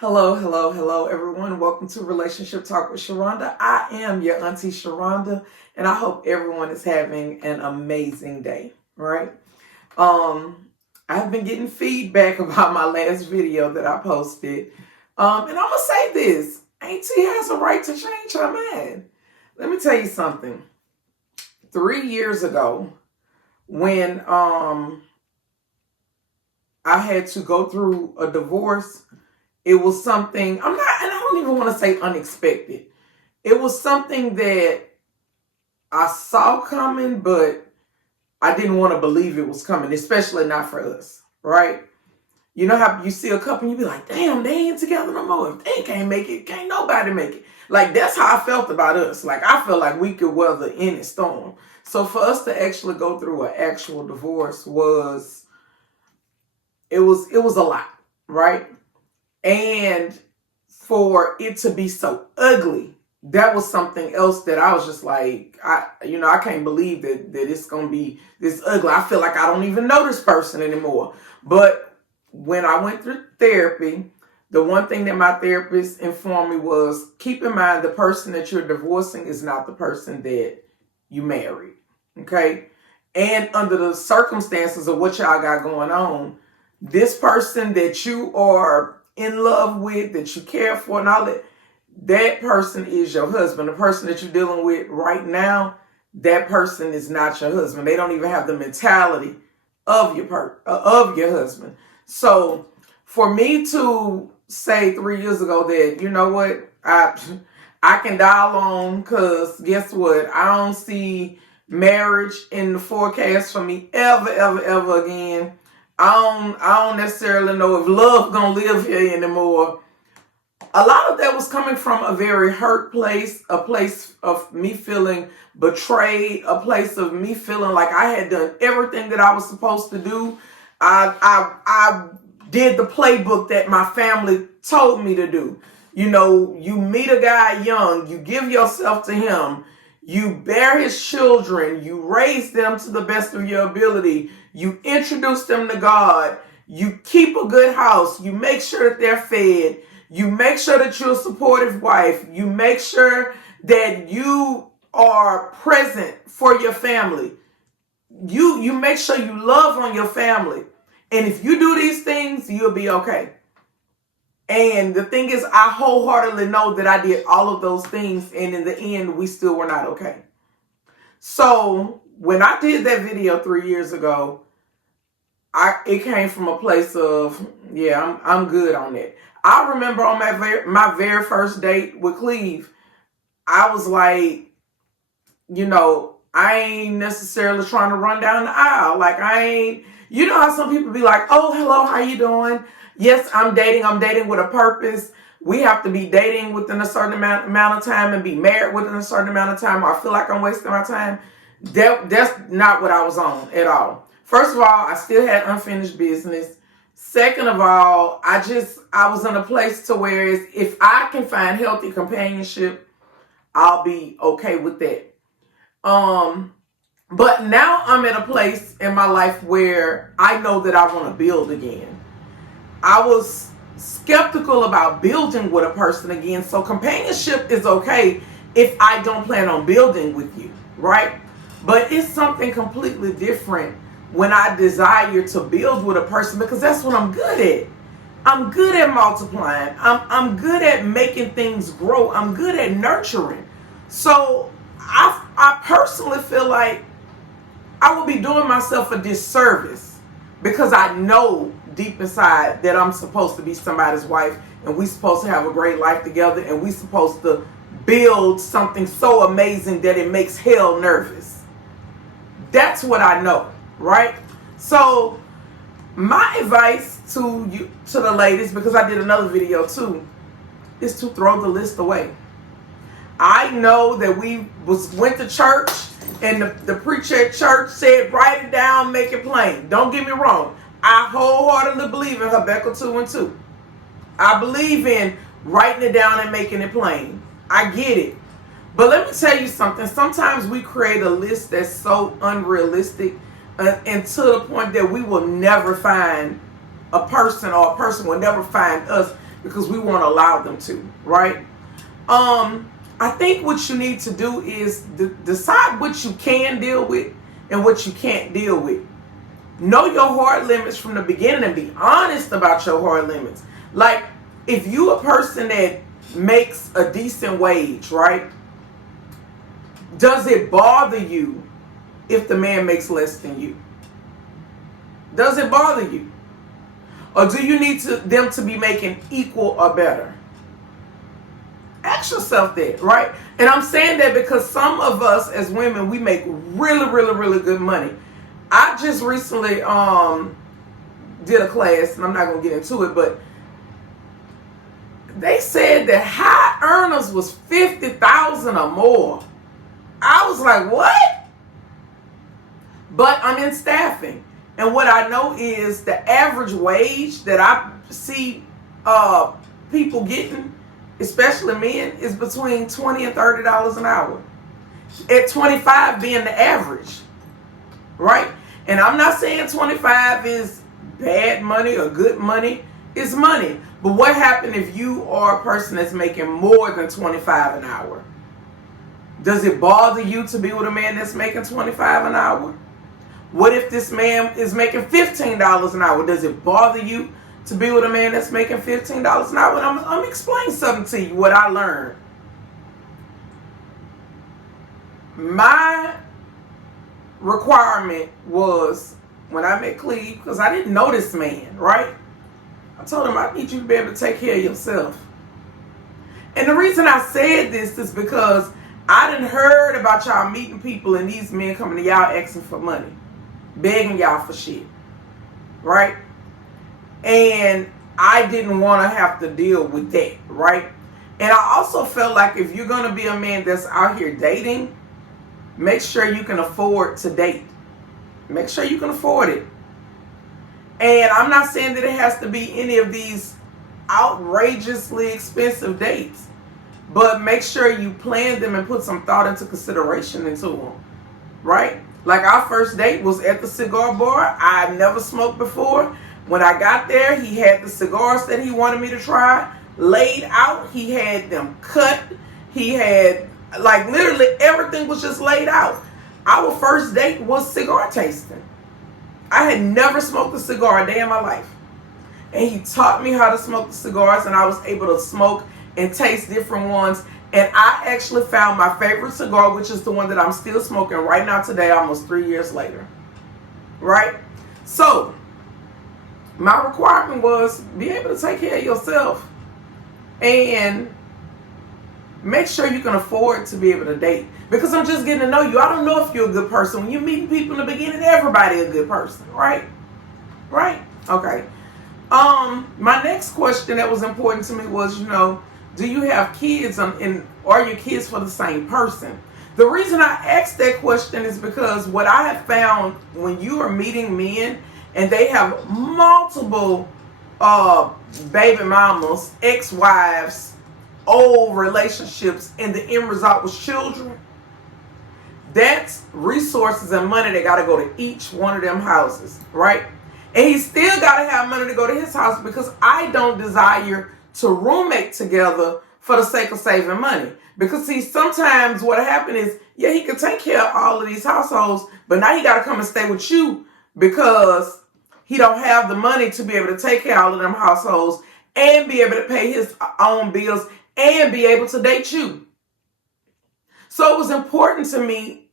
Hello, hello, hello, everyone. Welcome to Relationship Talk with Sharonda. I am your Auntie Sharonda, and I hope everyone is having an amazing day, right? I've been getting feedback about my last video that I posted. And I'm going to say this. Auntie has a right to change her mind. Let me tell you something. 3 years ago, when I had to go through a divorce, it was something, and I don't even want to say unexpected. It was something that I saw coming, but I didn't want to believe it was coming, especially not for us, right? You know how you see a couple and you be like, damn, they ain't together no more. If they can't make it, can't nobody make it. Like, that's how I felt about us. Like, I felt like we could weather any storm. So for us to actually go through an actual divorce was a lot, right? And for it to be so ugly, that was something else that I was just like, I can't believe that it's going to be this ugly. I feel like I don't even know this person anymore. But when I went through therapy, the one thing that my therapist informed me was, keep in mind the person that you're divorcing is not the person that you married. Okay? And under the circumstances of what y'all got going on, this person that you are in love with, that you care for and all that person is your husband. The person that you're dealing with right now, that person is not your husband. They don't even have the mentality of your husband. So for me to say 3 years ago that, you know what, I can die alone, because guess what? I don't see marriage in the forecast for me ever again. I don't necessarily know if love gonna live here anymore. A lot of that was coming from a very hurt place, a place of me feeling betrayed, a place of me feeling like I had done everything that I was supposed to do. I did the playbook that my family told me to do. You know, you meet a guy young, you give yourself to him, you bear his children, you raise them to the best of your ability, you introduce them to God, you keep a good house, you make sure that they're fed, you make sure that you're a supportive wife, you make sure that you are present for your family. You make sure you love on your family. And if you do these things, you'll be okay. And the thing is, I wholeheartedly know that I did all of those things, and in the end, we still were not okay. So when I did that video 3 years ago, it came from a place of, yeah, I'm good on it. I remember on my very first date with Cleve, I was like, I ain't necessarily trying to run down the aisle. Like, you know how some people be like, oh, hello, how you doing? Yes, I'm dating with a purpose. We have to be dating within a certain amount of time and be married within a certain amount of time, or I feel like I'm wasting my time. That's not what I was on at all. First of all, I still had unfinished business. Second of all, I was in a place to where if I can find healthy companionship, I'll be okay with that. But now I'm at a place in my life where I know that I want to build again. I was skeptical about building with a person again. So companionship is okay if I don't plan on building with you, right? But it's something completely different when I desire to build with a person, because that's what I'm good at. I'm good at multiplying. I'm good at making things grow. I'm good at nurturing. So I personally feel like I would be doing myself a disservice, because I know deep inside that I'm supposed to be somebody's wife, and we supposed to have a great life together, and we supposed to build something so amazing that it makes hell nervous. That's what I know, right? So my advice to the ladies, because I did another video too, is to throw the list away. I know that we went to church, and the preacher at church said, write it down, make it plain. Don't get me wrong. I wholeheartedly believe in Habakkuk 2:2. I believe in writing it down and making it plain. I get it. But let me tell you something. Sometimes we create a list that's so unrealistic, and to the point that we will never find a person, or a person will never find us, because we won't allow them to, right? I think what you need to do is decide what you can deal with and what you can't deal with. Know your hard limits from the beginning and be honest about your hard limits. Like, if you a person that makes a decent wage, right? Does it bother you if the man makes less than you? Does it bother you? Or do you need them to be making equal or better? Ask yourself that, right? And I'm saying that because some of us as women, we make really, really, really good money. I just recently did a class, and I'm not going to get into it, but they said that high earners was $50,000 or more. I was like, what? But I'm in staffing. And what I know is the average wage that I see people getting, especially men, is between $20 and $30 an hour. At 25 being the average, right? And I'm not saying 25 is bad money or good money. It's money. But what happens if you are a person that's making more than 25 an hour? Does it bother you to be with a man that's making 25 an hour? What if this man is making $15 an hour? Does it bother you to be with a man that's making $15 an hour? And I'm explaining something to you, what I learned. My requirement was, when I met Cleve, because I didn't know this man, right? I told him, I need you to be able to take care of yourself. And the reason I said this is because I done heard about y'all meeting people and these men coming to y'all asking for money, begging y'all for shit, right? And I didn't want to have to deal with that, right? And I also felt like if you're going to be a man that's out here dating, make sure you can afford to date. Make sure you can afford it. And I'm not saying that it has to be any of these outrageously expensive dates, but make sure you plan them and put some thought into consideration into them, right? Like our first date was at the cigar bar. I never smoked before. When I got there, he had the cigars that he wanted me to try laid out. He had them cut. He had, like, literally everything was just laid out. Our first date was cigar tasting. I had never smoked a cigar a day in my life. And he taught me how to smoke the cigars, and I was able to smoke and taste different ones. And I actually found my favorite cigar, which is the one that I'm still smoking right now today, almost 3 years later. Right? So, my requirement was be able to take care of yourself and make sure you can afford to be able to date. Because I'm just getting to know you. I don't know if you're a good person. When you're meeting people in the beginning, everybody a good person, right? Right? Okay. My next question that was important to me was, do you have kids and are your kids for the same person? The reason I asked that question is because what I have found when you are meeting men and they have multiple baby mamas, ex-wives, old relationships, and the end result was children, that's resources and money that got to go to each one of them houses, right? And he still got to have money to go to his house, because I don't desire to roommate together for the sake of saving money. Because see, sometimes what happened is, yeah, he can take care of all of these households, but now he got to come and stay with you because he don't have the money to be able to take care of all of them households and be able to pay his own bills and be able to date you. So it was important to me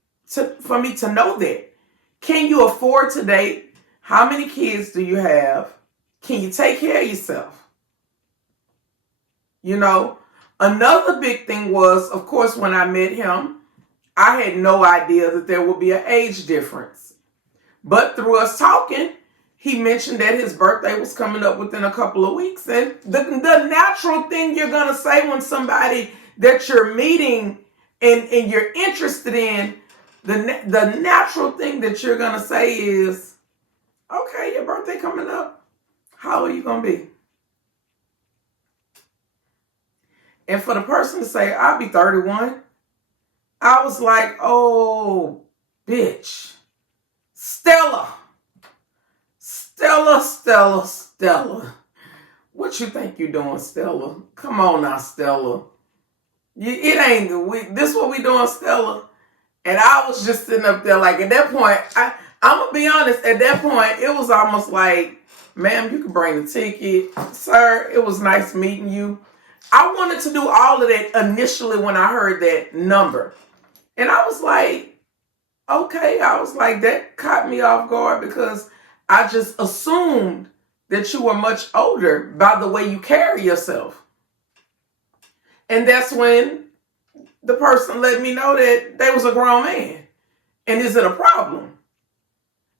for me to know that. Can you afford to date? How many kids do you have? Can you take care of yourself? Another big thing was, of course, when I met him, I had no idea that there would be an age difference. But through us talking, he mentioned that his birthday was coming up within a couple of weeks. And the natural thing you're going to say when somebody that you're meeting and you're interested in, the natural thing that you're going to say is, okay, your birthday coming up. How old are you going to be? And for the person to say, I'll be 31, I was like, oh, bitch. Stella. What you think you doing, Stella? Come on now, Stella. It ain't, this what we doing, Stella? And I was just sitting up there like, at that point, I'm going to be honest, at that point, it was almost like, ma'am, you can bring the ticket. Sir, it was nice meeting you. I wanted to do all of that initially when I heard that number. And I was like, okay. I was like, that caught me off guard because I just assumed that you were much older by the way you carry yourself. And that's when the person let me know that they was a grown man. And is it a problem?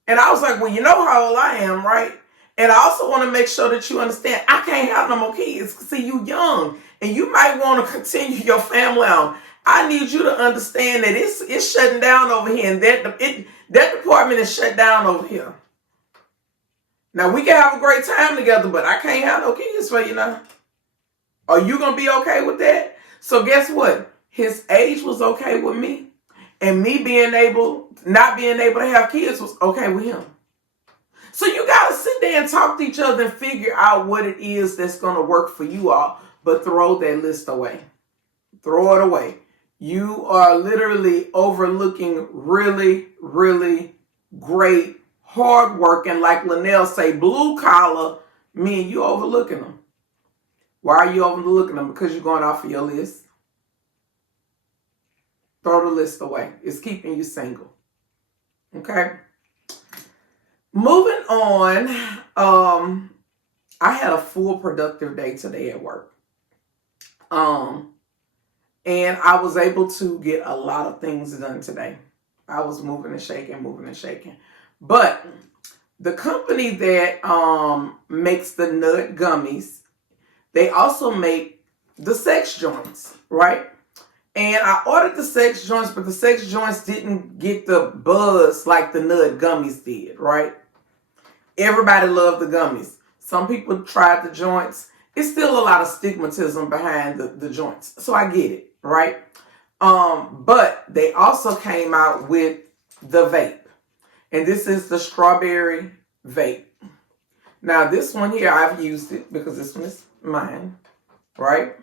And I was like, well, you know how old I am, right? And I also want to make sure that you understand I can't have no more kids. See, you young and you might want to continue your family on. I need you to understand that it's shutting down over here, and that department is shut down over here. Now, we can have a great time together, but I can't have no kids for you now. Are you going to be okay with that? So guess what? His age was okay with me. And me not being able to have kids was okay with him. So you got to sit there and talk to each other and figure out what it is that's going to work for you all. But throw that list away. Throw it away. You are literally overlooking really, really great, hardworking, like Linnell say, blue collar men. You overlooking them. Why are you overlooking them? Because you're going off of your list. Throw the list away. It's keeping you single. Okay? Moving on. I had a full productive day today at work. And I was able to get a lot of things done today. I was moving and shaking. But the company that makes the nut gummies, they also make the sex joints, right? And I ordered the sex joints, but the sex joints didn't get the buzz like the nut gummies did, right? Everybody loved the gummies. Some people tried the joints. It's still a lot of stigmatism behind the joints. So I get it, right? But they also came out with the vape. And this is the strawberry vape. Now this one here, I've used it because this one is mine, right?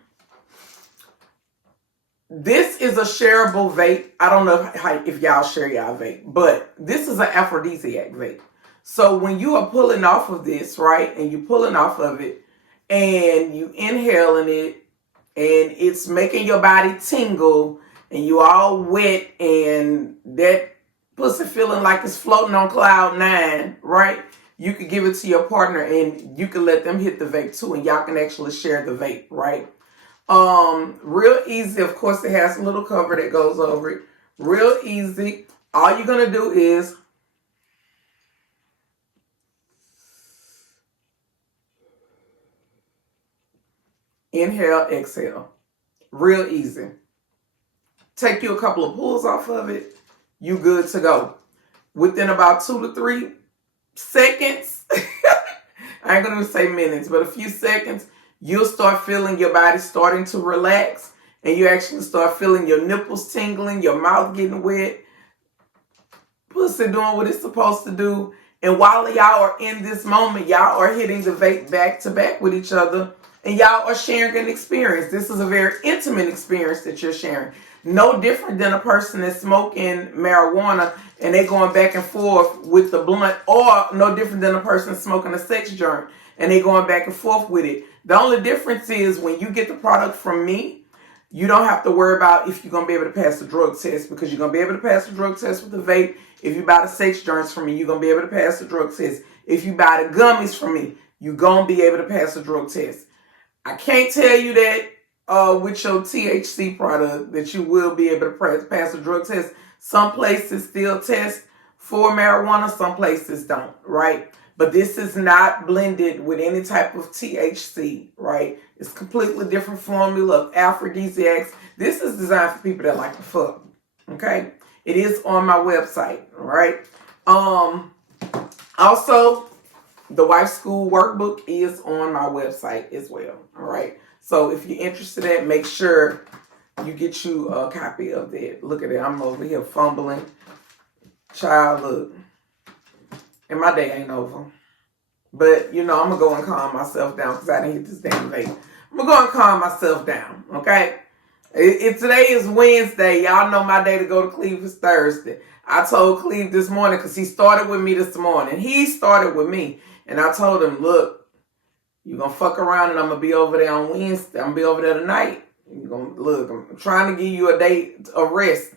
This is a shareable vape. I don't know if y'all share y'all vape, but this is an aphrodisiac vape. So when you are pulling off of this, right, and you're pulling off of it, and you inhaling it, and it's making your body tingle, and you all wet, and that pussy feeling like it's floating on cloud 9, right? You could give it to your partner, and you can let them hit the vape too, and y'all can actually share the vape, right? Real easy. Of course, it has a little cover that goes over it. Real easy. All you're going to do is inhale, exhale. Real easy. Take you a couple of pulls off of it. You good to go. Within about 2 to 3 seconds, I ain't going to say minutes, but a few seconds, you'll start feeling your body starting to relax, and you actually start feeling your nipples tingling, your mouth getting wet, pussy doing what it's supposed to do. And while y'all are in this moment, y'all are hitting the vape back to back with each other, and y'all are sharing an experience. This is a very intimate experience that you're sharing. No different than a person that's smoking marijuana and they're going back and forth with the blunt, or no different than a person smoking a sex joint and they're going back and forth with it. The only difference is when you get the product from me, you don't have to worry about if you're going to be able to pass the drug test, because you're going to be able to pass the drug test with the vape. If you buy the sex joints from me, you're going to be able to pass the drug test. If you buy the gummies from me, you're going to be able to pass the drug test. I can't tell you that with your THC product that you will be able to pass the drug test. Some places still test for marijuana, some places don't, right? But this is not blended with any type of THC, right? It's completely different formula of aphrodisiacs. This is designed for people that like to fuck, okay? It is on my website, all right? Also, the Wife School Workbook is on my website as well, all right? So if you're interested in it, make sure you get you a copy of that. Look at it. I'm over here fumbling. Child, look. And my day ain't over. But, I'm going to go and calm myself down because I didn't hit this damn vape. I'm going to go and calm myself down, okay? If today is Wednesday, y'all know my day to go to Cleve is Thursday. I told Cleve this morning because he started with me this morning. He started with me. And I told him, look, you're going to fuck around and I'm going to be over there on Wednesday. I'm going to be over there tonight. Look, I'm trying to give you a day of rest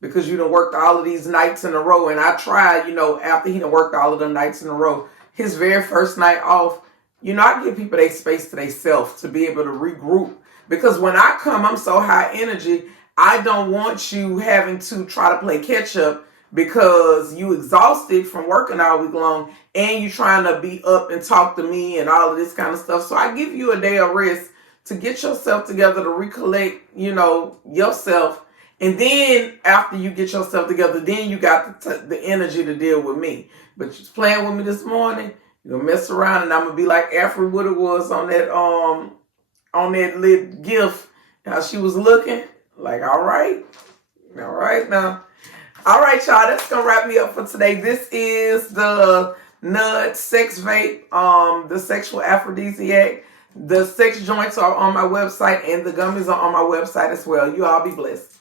because you done worked all of these nights in a row. And I tried, after he done worked all of the nights in a row, his very first night off, I give people their space to themselves to be able to regroup. Because when I come, I'm so high energy, I don't want you having to try to play catch up because you exhausted from working all week long and you trying to be up and talk to me and all of this kind of stuff. So I give you a day of rest to get yourself together, to recollect, yourself. And then after you get yourself together, then you got the energy to deal with me. But you're playing with me this morning, you're going to mess around and I'm going to be like Afri Wood was on that little gift, how she was looking, like, all right now. All right, y'all, that's going to wrap me up for today. This is the Nud Sex Vape, the sexual aphrodisiac. The sex joints are on my website and the gummies are on my website as well. You all be blessed.